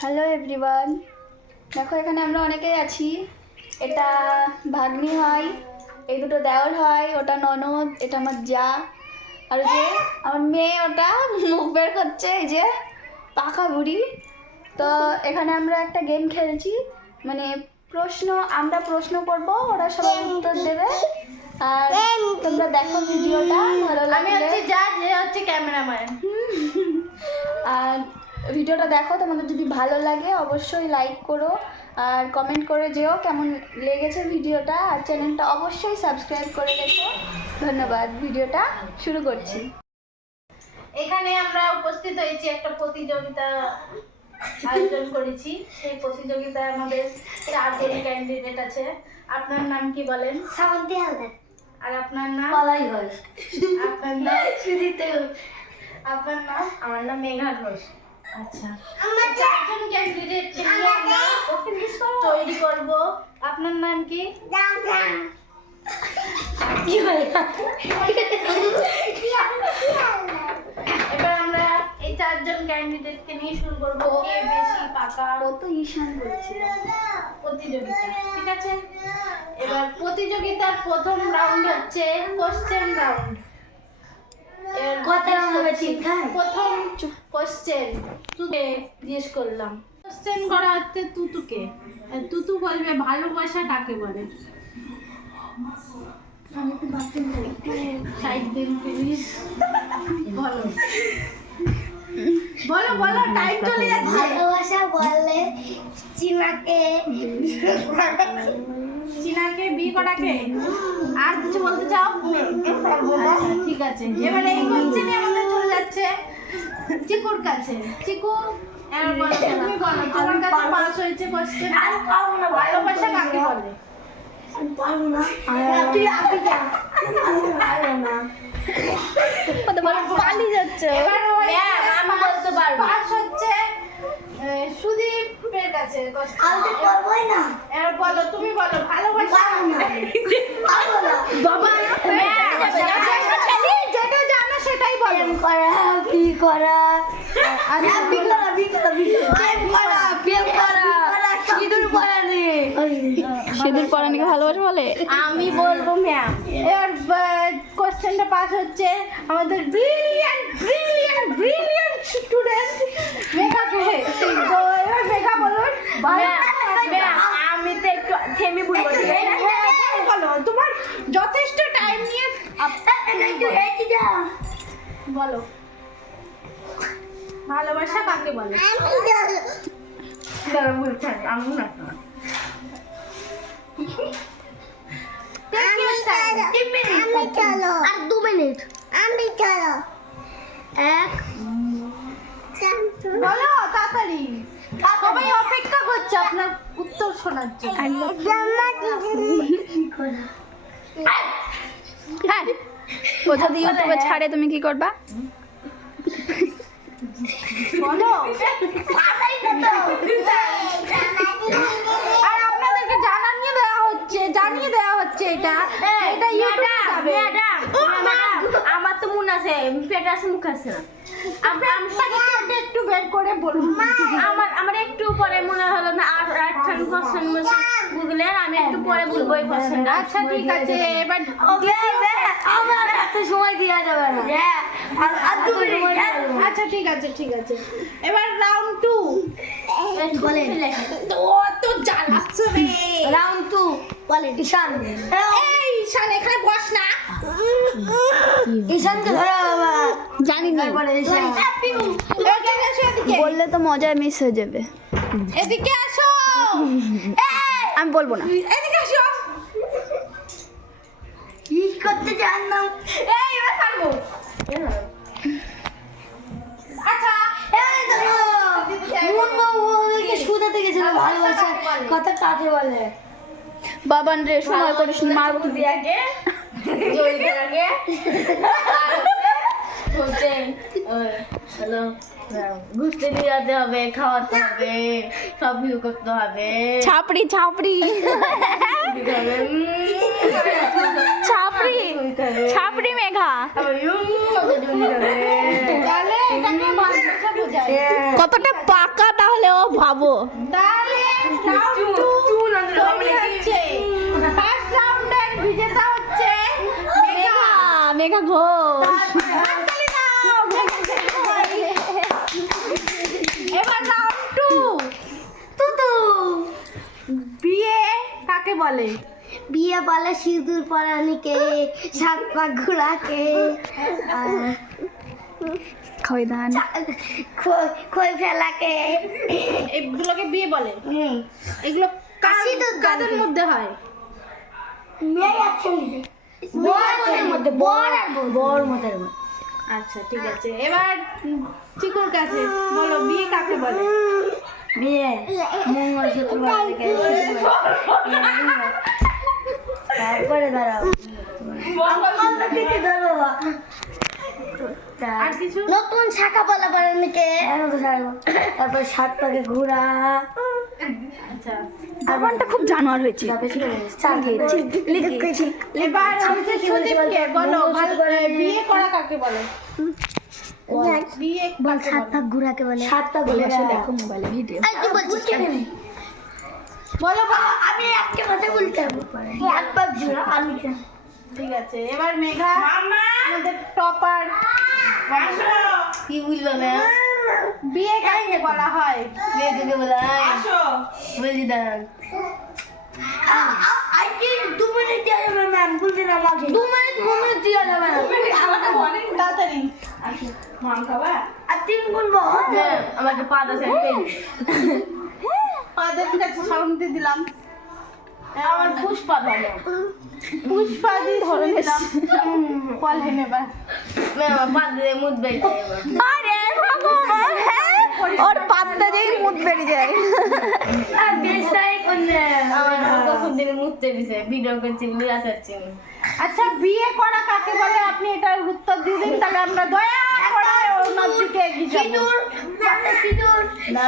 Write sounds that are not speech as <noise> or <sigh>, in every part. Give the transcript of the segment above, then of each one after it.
Hello everyone দেখো এখানে আমরা অনেকেই আছি। এটা ভাগ্নি হয় এই দুটো দেওয়াল হয় ওটা ননদ এটা আমার যা। আর যে আমার মেয়ে ওটা মুখ বের করছে এই যে পাকা বুড়ি। তো এখানে আমরা একটা গেম খেলছি। মানে প্রশ্ন আমরা প্রশ্ন করব ওরা সবাই উত্তর দেবে। আর তোমরা দেখো ভিডিওটা ভালো আমি হচ্ছে যা যে হচ্ছে ক্যামেরাম্যান আর ভিডিওটা দেখো তোমাদের যদি ভালো লাগে অবশ্যই লাইক করো আর কমেন্ট করে যেও কেমন লেগেছে ভিডিওটা। আর চ্যানেলটা অবশ্যই সাবস্ক্রাইব করে রেখো। ধন্যবাদ ভিডিওটা শুরু করছি। এখানে আমরা উপস্থিত হয়েছি একটা প্রতিযোগিতা আয়োজন করেছি। সেই প্রতিযোগিতায় আমাদের চারজন ক্যান্ডিডেট আছে। আপনার নাম কি বলেন? শ্রাবন্তী হালদার। আর আপনার নাম? পলাই ঘোষ। আপনার নাম? সুদীপ্ত ঘোষ। আপনার নাম? আমার নাম মেঘা ঘোষ। আচ্ছা। চারজন ক্যান্ডিডেট তৈরি করব। আপনার নাম কি? কি এবার আমরা এই চারজন ক্যান্ডিডেটকে নিয়ে শুরু করব। কে বেশি পাকা? ও তো ঈশান বলছে প্রতিযোগিতা ঠিক আছে? এবার প্রতিযোগিতার প্রথম রাউন্ড হচ্ছে কোশ্চেন রাউন্ড হবে ঠিক প্রথম কোশ্চেন তুকে জিজ্ঞেস করলাম। কোশ্চেন করা হচ্ছে তুতুকে। তুতু বলবে ভালোবাসা কাকে বলে? সাইড দিন প্লিজ বলো। বলো বলো টাইম চলে যাচ্ছে। ভালোবাসা বললে চিনাকে চিনাকে বি করাকে আর কিছু বলতে চাও? আচ্ছা ঠিক আছে। এবারে এই কোশ্চেনে আমাদের চলে যাচ্ছে চিকুর কাছে। চিকু তোমার কাছে পাস হয়েছে কোশ্চেন ভালোবাসা কাকে বলে। পালিয়ে যাচ্ছে। এবার আমি বলতে পারব। পাস হচ্ছে সুদীপের কাছে আমি পারবোই না। এবার বলো তুমি বলো ভালোবাসা? না। কাকে পারব না। বাবা যেটা জানো সেটাই বলো। করা বি করা। বি করা বি করা বি করা। প্রেম করা প্রেম করা সিঁদুর পরানিকে ভালোবাসে বলে? আমি বলব ম্যাম পাস হচ্ছে আমাদের ব্রিলিয়ান্ট ব্রিলিয়ান্ট ব্রিলিয়ান্ট স্টুডেন্ট মেঘাকে তো এবার মেঘা বলুন আমি তো একটু থেমে বলব হ্যাঁ, বলো তোমার যথেষ্ট টাইম নিয়ে বলো। ভালোবাসা কাকে বলে? আর দু মিনিট আমি চলো। এক বলো তাড়াতাড়ি। সবাই অপেক্ষা করছে আপনার উত্তর শোনার জন্য। হ্যাঁ ও যদি ইউটিউবে ছাড়ে তুমি কি করবা? বলো আর আপনাদেরকে জানানিয়ে দেওয়া হচ্ছে জানিয়ে দেওয়া হচ্ছে এটা। এটা ইউটিউবে যাবে। আমার তো মন আছে পেট আছে মুখ আছে না। আপনাকে এটা একটু বের করে বলুন। আমার আমার একটু পরে মনে হলো না আর আটখান কোশ্চেন গুগলে আমি একটু পরে বলব এই কোশ্চেনটা আচ্ছা ঠিক আছে এবার আমার এত সময় দেওয়া যাবে না। আর আর দু মিনিট। আচ্ছা ঠিক আছে ঠিক আছে। এবার রাউন্ড টু বলেন। ও তো জ্বালাচ্ছে রে। রাউন্ড টু বলেন। ঈশান। এই ঈশান এখানে বস না। ঈশানকে ধরো বাবা। জানি না। বলে ঈশান। এসো এদিকে। বললে তো মজা মিস হয়ে যাবে। এদিকে আসো। আমি বলব না। এদিকে আসো। কি করতে জানলাম এই এবার থামবো। আচ্ছা এই দেখো মন বাবু ওদেরকে শুধাতে গেছিল ভালোবাসা। কথা কাকে বলে? বাবান রে সময় করিস নি, মারবো কিন্তু। আগে জয়িতে আগে হচ্ছে হ্যালো ঘুরতে নিয়ে যেতে হবে খাওয়াতে হবে সব কিছু করতে হবে। ছাপড়ি ছাপড়ি। ছাপড়ি ছাপড়ি মেঘা। তাহলে কতটা পাকা তাহলে ও ভাবো। মেঘা। ঘোষ। বিয়ে কাকে বলে? বিয়ে বলে সিঁদুর পরানিকে সাত পা ঘোড়াকে। আর খই ধান খই- খই ফেলাকে। এগুলোকে বিয়ে বলে। হুম। এগুলো কার- সিঁদুর কাদের। মধ্যে হয়? মধ্যে। বর বর মধ্যে। আচ্ছা ঠিক আছে। এবার চিকুর কাছে বলো বিয়ে কাকে বলে? বিয়ে মঙ্গলসূত্র। তারপরে দাঁড়াও আর কিছু? নতুন শাখা পালা বানানোকে তারপর সাত পাকে ঘোরা। আচ্ছা। আমারটা খুব জানোয়ার হয়েছে। এবার হচ্ছে সুদীপকে বলো? বিয়ে করা কাকে বলে? বিয়ে সাত পাক ঘোরাকে বলে। সাত পাক ঘোরা দেখো মোবাইলে ভিডিও বলো বলো আমি একটা কথা বলতে পারব সাত পাক ঘোরা আমি ঠিক আছে এবার মেঘা আমাদের টপার কি বুঝলো না বিয়ে কাকে বলা হয়? মেয়েকে বলা বলছি দাঁড়ান আই থিঙ্ক দু মিনিট দিয়ে ম্যাম বলতে আমাকে পা কাছে সাউন্ড দিলাম। আমার পুষ্পা ভালো পুষ্পা নিলাম কল হেনে বেরিয়ে আরে ভগবান হ্যাঁ? ওর পাতটা যেই বেরিয়ে যায়। আর বেশটাই করলে আমার কখন দিনে মুখতে দিছে ভিডিও করছি নিয়ে আচ্ছা বিয়ে করা কাকে বলে? আপনি এটার উত্তর দিয়ে দিন তাহলে আমরা দয়া করে ওনার দিকে এগিয়ে যাব। সিঁদুর সিঁদুর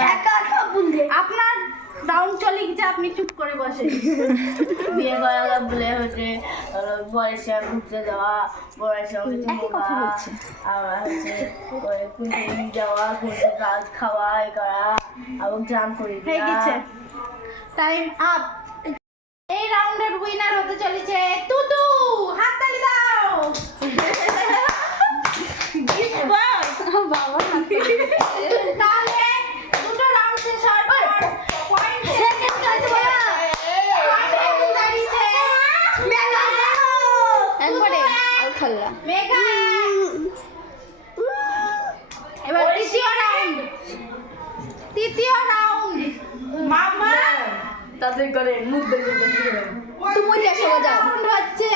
একা আপনার ডাউন চলে গেছে আপনি চুপ করে বসে বিয়ে করা বলে হচ্ছে বরের সঙ্গে ঘুরতে যাওয়া বরের সঙ্গে। আবার হচ্ছে ওই যাওয়া কুঁড়ে গাছ খাওয়া এ করা আবার জাম করে হয়ে গেছে। টাইম আপ এই রাউন্ডের উইনার হতে চলেছে তুতু। হাততালি দাও। <laughs> তাহলে দুটো রাউন্ড শেষ হওয়ার পর পয়েন্ট সেকেন্ড আছে দাঁড়িয়েছে একবারে আল খাল্লা। মেঘা! এবার তৃতীয় রাউন্ড তৃতীয় রাউন্ড মামা! তাড়াতাড়ি করে মুখ তুমি যাসো যাও। রাউন্ড হচ্ছে।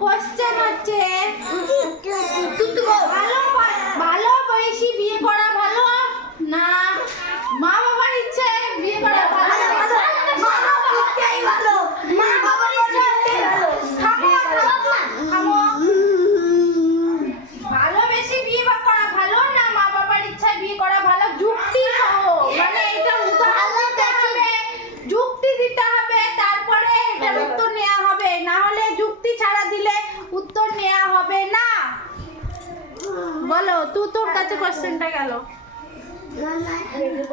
কোশ্চেন হচ্ছে। ভালো ভালো বয়সী বিয়ে করা ভালো? না। মা বাবার ইচ্ছে বিয়ে করা ভালো থামো, থামো, থামো। ভালোবেসে বিয়ে বা করা ভালো না মা বাবার ইচ্ছায় বিয়ে করা ভালো যুক্তি সহ মানে এটা উদাহরণ দিতে হবে যুক্তি দিতে হবে তারপরে এটার উত্তর নেওয়া হবে না হলে যুক্তি ছাড়া দিলে উত্তর নেওয়া হবে না বলো কাছে কোশ্চেনটা গেল।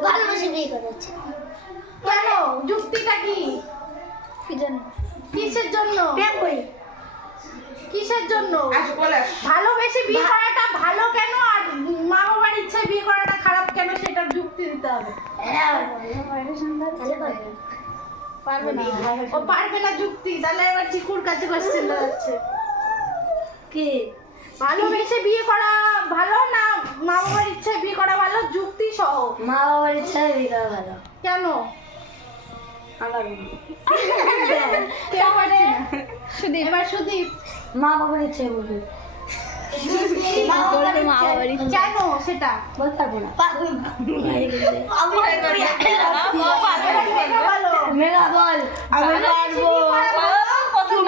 ভালোবাসে বিয়ে করেছে। কেন? যুক্তিটা কি? কিসের জন্য? প্রেম করি। কিসের জন্য? ভালোবেসে বিয়ে করাটা ভালো কেন? আর মা বাবার ইচ্ছায় বিয়ে করাটা খারাপ কেন? সেটার যুক্তি দিতে হবে। পারবে না। ও পারবে না যুক্তি। তাহলে এবার চিকুর কাছে কোশ্চেন যাচ্ছে কি? ভালোবেসে বিয়ে করা ভালো না মা বাবার ইচ্ছায় বিয়ে করা ভালো যুক্তি সহ মা বাবার ইচ্ছা ভালো। কেন? আমার কেউ পারছে না? সুদীপ। এবার সুদীপ। মা বাবার ইচ্ছা বলবি। তোর তো মা বাবার ইচ্ছে। কেন সেটা? বলতে পারব না। মেঘা বলো। আমি পারব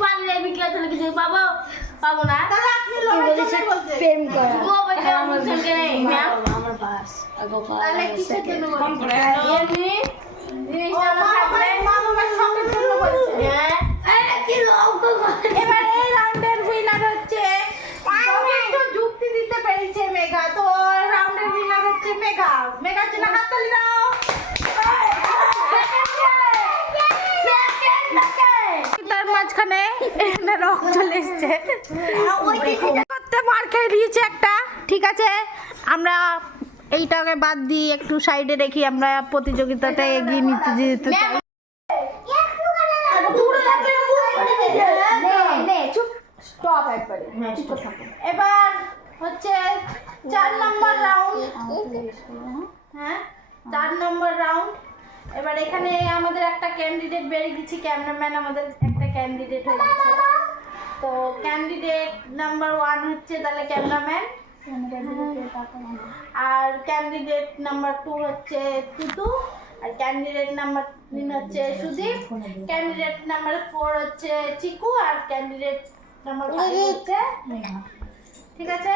পারলে তাহলে কিছু পাবো পাবো না তাহলে আপনি লোকের প্রেম করা আমার সঙ্গে নেই হ্যাঁ? তাহলে জন্য এমনি জিনিসটা ও, থাকলে বাবার- মা জন্য বলছেন হ্যাঁ এবার এই রাউন্ডের উইনার হচ্ছে যথেষ্ট যুক্তি দিতে পেরেছে মেঘা তো রাউন্ডের উইনার হচ্ছে মেঘা মেঘার জন্য হাততালি দাও তার মাঝখানে এখানে রক চলে এসছে। করতে মার খেয়ে দিয়েছে একটা ঠিক আছে? আমরা এইটাকে বাদ দিয়ে একটু সাইডে রেখে আমরা প্রতিযোগিতাটা এগিয়ে নিতে যেতে চাই। নে নে চুপ। স্টপ একবারে। চুপ করে থাকো এবার হচ্ছে চার নম্বর রাউন্ড হ্যাঁ চার নম্বর রাউন্ড এবার এখানে আমাদের একটা ক্যান্ডিডেট বেরিয়ে গেছি ক্যামেরাম্যান আমাদের একটা ক্যান্ডিডেট হয়ে গেছে। তো ক্যান্ডিডেট নাম্বার ওয়ান হচ্ছে তাহলে ক্যামেরাম্যান আর ক্যান্ডিডেট নাম্বার টু হচ্ছে তুতু আর ক্যান্ডিডেট নাম্বার তিন হচ্ছে সুদীপ ক্যান্ডিডেট নাম্বার ফোর হচ্ছে চিকু আর ক্যান্ডিডেট নাম্বার ফাইভ হচ্ছে ঠিক আছে?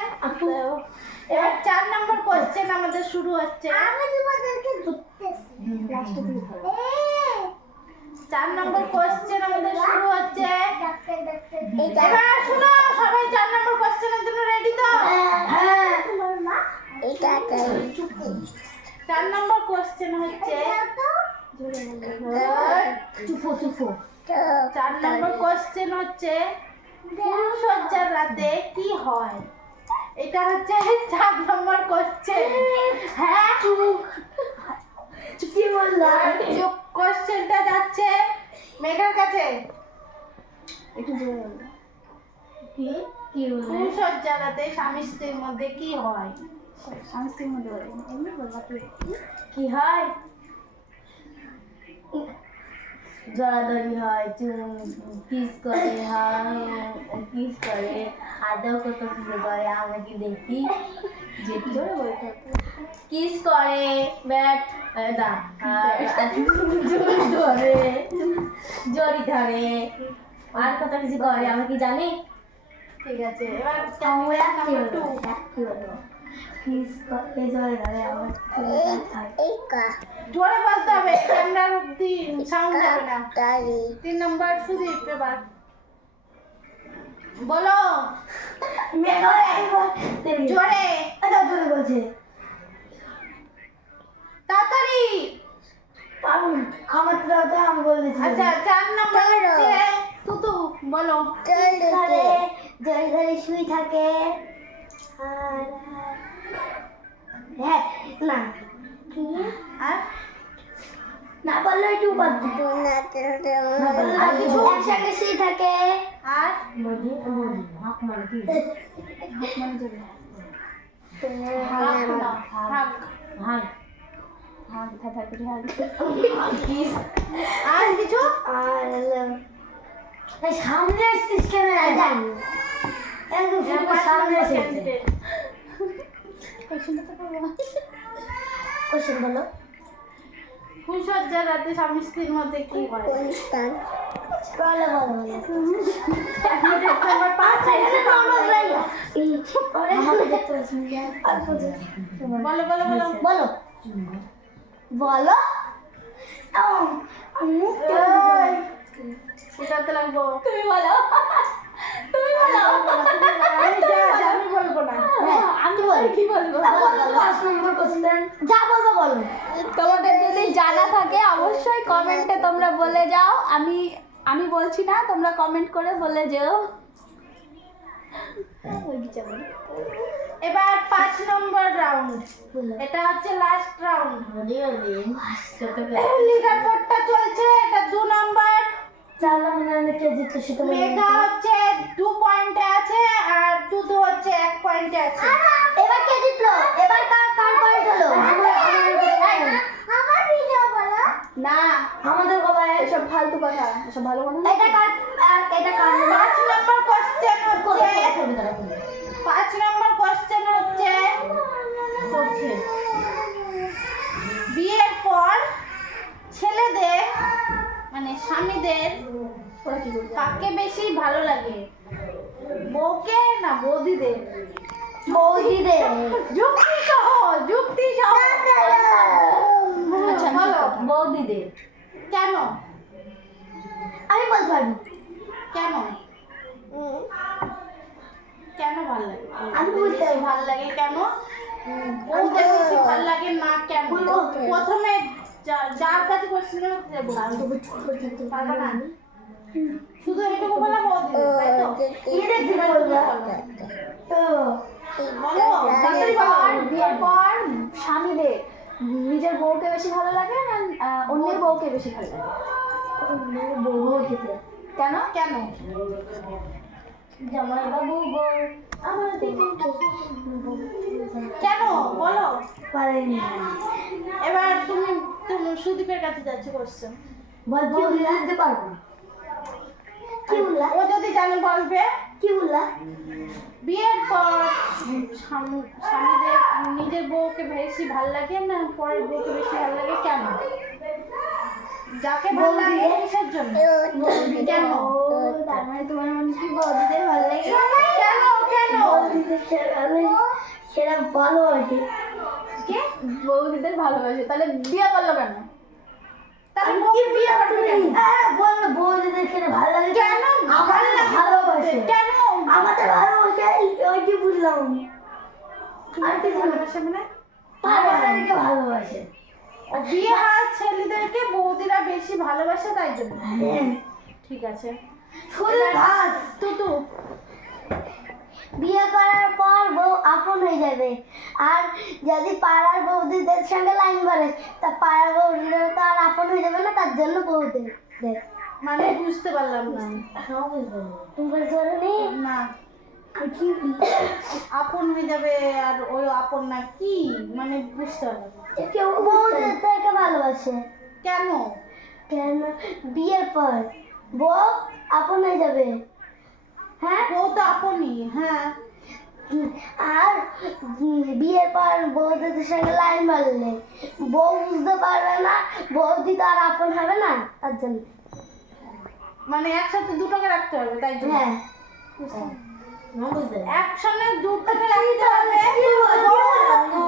এবার চার নম্বর কোশ্চেন আমাদের শুরু হচ্ছে। চার নম্বর কোশ্চেন আমাদের শুরু হচ্ছে। এবার শুনো সবাই চার নম্বর কোশ্চেনের জন্য রেডি তো? চার নম্বর কোশ্চেন হচ্ছে চুপো চুপো। চার নম্বর কোশ্চেন হচ্ছে ফুলসজ্জার রাতে কি হয়? এটা হচ্ছে চার নম্বর কোশ্চেন হ্যাঁ। কি বললাম? কোশ্চেনটা যাচ্ছে মেঘার কাছে। একটু কি? কি রাতে স্বামী স্ত্রীর মধ্যে কি হয়? স্বামী স্ত্রীর মধ্যে এমনি বলবা তুই কি হয়? জড়াজড়ি হয় কিস করে কিস করে। আদৌ কত কিছু করে আমরা কি দেখি? যে জোরে বলতে হবে? কিস করে ব্যাট জড়ি ধরে জড়ি ধরে। আর কত কিছু করে আমরা কি জানি? ঠিক আছে এবার আমরা কি কিস করে জড়ি ধরে আমরা জোরে বলতে হবে ক্যামেরার অব্দি সাউন্ড না তিন নম্বর সুদীপ এবার। বলো। জোরে জোরে বলছে। তাড়াতাড়ি। পারব না। আমার তো দাদা আমি আচ্ছা চার নম্বর হচ্ছে তুতু বলো। ধরে জল ধরে শুই থাকে। আর হ্যাঁ না। কি আর? না বললে একটু বাদ আর কিছু? একসঙ্গে শুই থাকে। আর? মানে কিছু? সামনে আসছিস কেন? জানি। পাঁচ সামনে করব। কোশ্চেন বলো। ফুলসজ্জার রাতে স্বামী স্ত্রীর মধ্যে কি হয়? বলো। বলো বলো। বলো বলো বলো। বলো। বলো। লাগবো। তুমি বলো। আমি তোমাদের যদি জানা থাকে অবশ্যই কমেন্টে তোমরা বলে যাও আমি আমি বলছি না তোমরা কমেন্ট করে বলে যেও এবার পাঁচ নম্বর রাউন্ড এটা হচ্ছে লাস্ট রাউন্ড লিডার চলছে এটা দু নম্বর চার নম্বর কে জিতলো সেটা মেঘা হচ্ছে দু পয়েন্টে আছে আর দুধু হচ্ছে এক পয়েন্টে আছে। এবার কে জিতলো? এবার কার কার পয়েন্ট হলো? আমার ভিডিও বলো। না আমাদের কবার এসব ফালতু কথা এসব ভালো কথা না। এটা কার আর এটা কার? পাঁচ নম্বর কোশ্চেন হচ্ছে পাঁচ নম্বর কোশ্চেন হচ্ছে করছে কাকে বেশি ভালো লাগে? বউকে না বৌদিদের? বৌদিদের। যুক্তি সহ যুক্তি সহ আচ্ছা, বলো। বৌদিদের। কেন? আমি বলতে পারব। কেন? কেন ভালো লাগে? আমি বৌদিদের বলতে ভালো লাগে কেন? বউদের বেশি ভালো লাগে না কেন। প্রথমে যার কাছে কোশ্চেন পারবে। না শুধু এটুকু বলা বৌদিদের তাই তো? বলো বলো। পর স্বামীদের নিজের বউকে বেশি ভালো লাগে না অন্যের বউকে বেশি ভালো লাগে? বউ কেন? কেন? জামাই বাবু বউ। কেন? বলো। পারেনি। এবার তুমি তুমি সুদীপের কাছে যাচ্ছি কোশ্চেন পারব কি বললা? ও যদি জানে বলবে। কি বললা? বিয়ের পর স্বামীদের নিজের বউকে বেশি ভালো লাগে না পরের বউকে বেশি ভালো লাগে কেন? যাকে ভালো লাগে বৌদিদের? কিসের জন্য? কেন? তার মানে তোমার মনে কি বৌদিদের ভালো লাগে? কেন কেন বৌদিদের সেরা সেরা কে? বৌদিদের ভালোবাসে। তাহলে বিয়ে করল কেন? তাহলে কি বিয়ে করবে কেন? হ্যাঁ বল বৌদিদের সেরা ভালো লাগে কেন? আমাদের ভালোবাসে। কেন? আমাদের ভালোবাসে ওই কি বুঝলাম। আর ভালোবাসে মানে? ভালোবাসে। বিয়ে ছেলেদেরকে বৌদিরা বেশি ভালোবাসে তাই জন্য? হ্যাঁ। ঠিক আছে। শুধু ঘাস তুতু বিয়ে করার পর বউ আপন হয়ে যাবে। আর যদি পাড়ার বৌদিদের সঙ্গে লাইন মারে তা পাড়ার বৌদিরা তো আর আপন হয়ে যাবে না তার জন্য মানে বুঝতে পারলাম না। তুমি বুঝতে পারোনি না। কি? আপন হয়ে যাবে আর ওই আপন না কি? মানে বুঝতে পারলাম কেউ ভালোবাসে। কেন? কেন? বিয়ের পর। বউ আপন হয়ে যাবে। হ্যাঁ? বউ তো আপনই হ্যাঁ। আর বিয়ের পর বৌদিদের সঙ্গে লাইন মারলে বউ বুঝতে পারবে না বৌদি তো আর আপন হবে না তার জন্য। মানে একসাথে দুটোকে রাখতে হবে তাই জন্য হ্যাঁ। একসঙ্গে দুটোকে রাখতে হবে।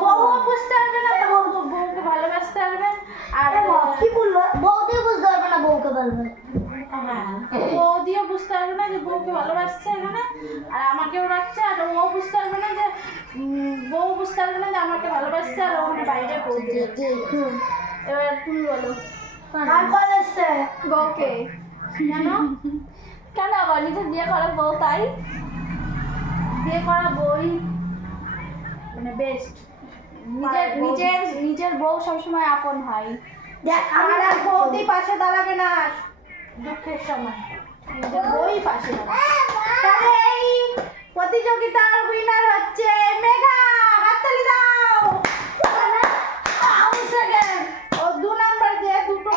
বউ বুঝতে পারবে না বউকে ভালোবাসতে পারবে। আর কি বলব? বৌদি বুঝতে পারবে না বউকে বলবে হ্যাঁ। বৌদিও বুঝতে পারবে না যে বউকে ভালোবাসছে এখানে আর আমাকেও রাখছে আর ও বুঝতে পারবে না যে বউ বুঝতে পারবে না যে আমাকে ভালোবাসছে আর ওখানে বাইরে বৌদি। এবার তুমি বলো। আর কলেজে বউকে। কেন? কেন? আবার নিজের বিয়ে করা বউ তাই? বিয়ে করা বই মানে বেস্ট নিজের নিজের নিজের বউ সবসময় আপন হয়। দেখ আমার আর বৌদি পাশে দাঁড়াবে না। দুঃখের সময়। নিজের বই পাশে দাঁড়াবে তাহলে এই প্রতিযোগিতার উইনার হচ্ছে মেঘা হাততালি দাও ও দু নাম্বার যে দুটো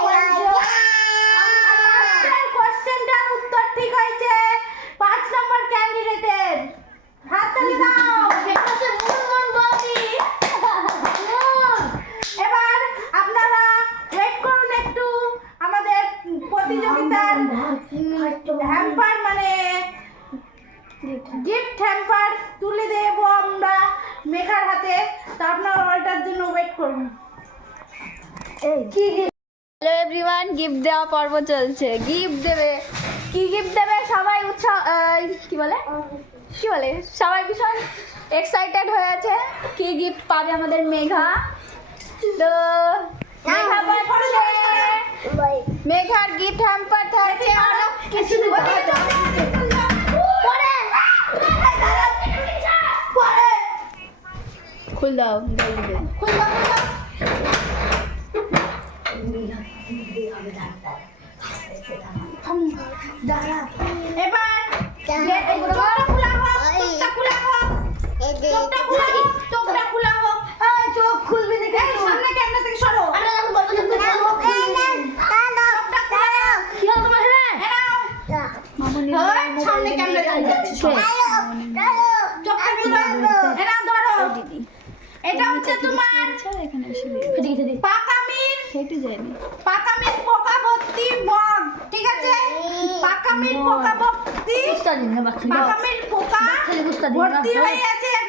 কোশ্চেনটার উত্তর ঠিক হয়েছে পাঁচ নম্বর ক্যান্ডিডেটের হাততালি দাও এবার আপনারা ওয়েট করুন একটু আমাদের প্রতিযোগিতার হ্যাম্পার মানে গিফট হ্যাম্পার তুলে দেব আমরা মেঘার হাতে তা আপনারা ওইটার জন্য ওয়েট করুন। কি হ্যালো এভরিওয়ান গিফট দেওয়া পর্ব চলছে। গিফট দেবে। কি গিফট দেবে? সবাই উৎসাহ কি বলে? কি বলে? সবাই ভীষণ এক্সাইটেড হয়ে আছে। কি গিফট পাবে আমাদের মেঘা? তো মেঘা পাচ্ছে মেঘার গিফট হ্যাম্পার থাকছে। অনেক কিছু খুল দাও জলদি দাও এবার ભરતી રહ્યા છે